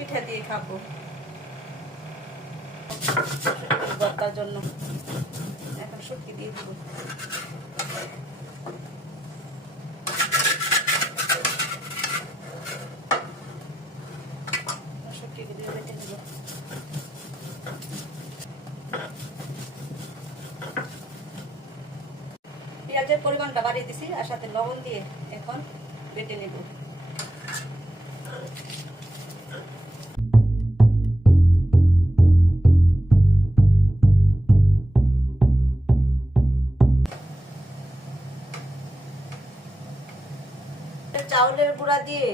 পিঠা দিয়ে খাবো ভর্তার জন্য। এখন শুটকি দিয়ে দিব। শুটকি দিয়ে বেটে নেব। পেঁয়াজের পরিমাণটা বাড়িয়ে দিছি আর সাথে লবণ দিয়ে এখন বেটে নেব। চাউলের গুঁড়া দিয়ে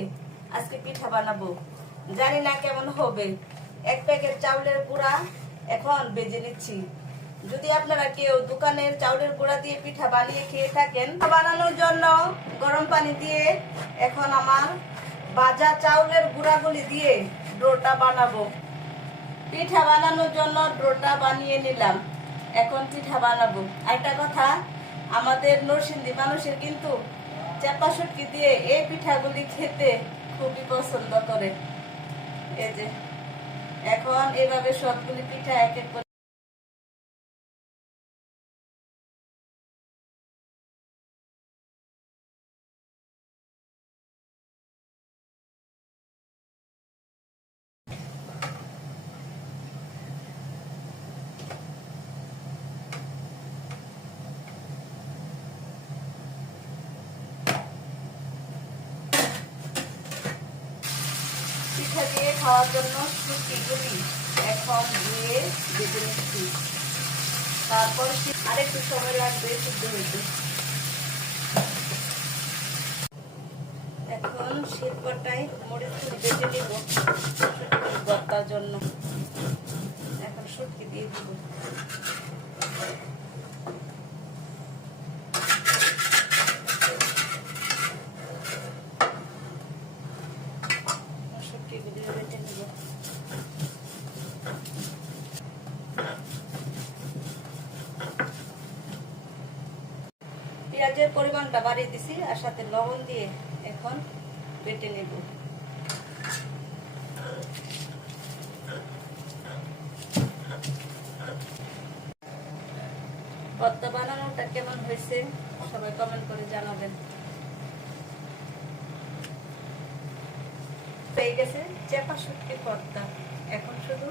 আজকে পিঠা বানাবো, জানি না কেমন হবে। 1 প্যাকেট চাউলের গুঁড়া এখন ভেজে নিচ্ছি। যদি আপনারা কেউ দোকানের চাউলের গুঁড়া দিয়ে পিঠা বানিয়ে খেয়ে থাকেন, বানানোর জন্য গরম পানি দিয়ে এখন আমার ভাজা চাউলের গুঁড়াগুলি দিয়ে ডোটা বানাবো। পিঠা বানানোর জন্য ডোটা বানিয়ে নিলাম, এখন পিঠা বানাবো। আরেকটা কথা, আমাদের নরসিংদী মানুষের কিন্তু চাপা শুটকি দিয়ে এই পিঠাগুলি খেতে খুবই পছন্দ করে। এই যে এখন এভাবে সবগুলি পিঠা এক এক করে পিঠা দিয়ে খাওয়ার জন্য শুটকিগুলি এখন ধুয়ে ভেজে নিচ্ছি। তারপর আরেকটু সময় লাগবে সিদ্ধ হইতে। এখন শিলপাটায় মরিচগুলি বেটে নিব ভর্তার জন্য। এখন শুটকি দিয়ে দিব। শুটকিগুলি বেটে নিব। পেঁয়াজের পরিমাণটা বাড়িয়ে দিছি আর সাথে লবণ দিয়ে এখন বেটে নেব। ভর্তা বানানোটা কেমন হয়েছে সবাই কমেন্ট করে জানাবেন। হয়ে গেছে চাপা শুটকির ভর্তা, এখন শুধু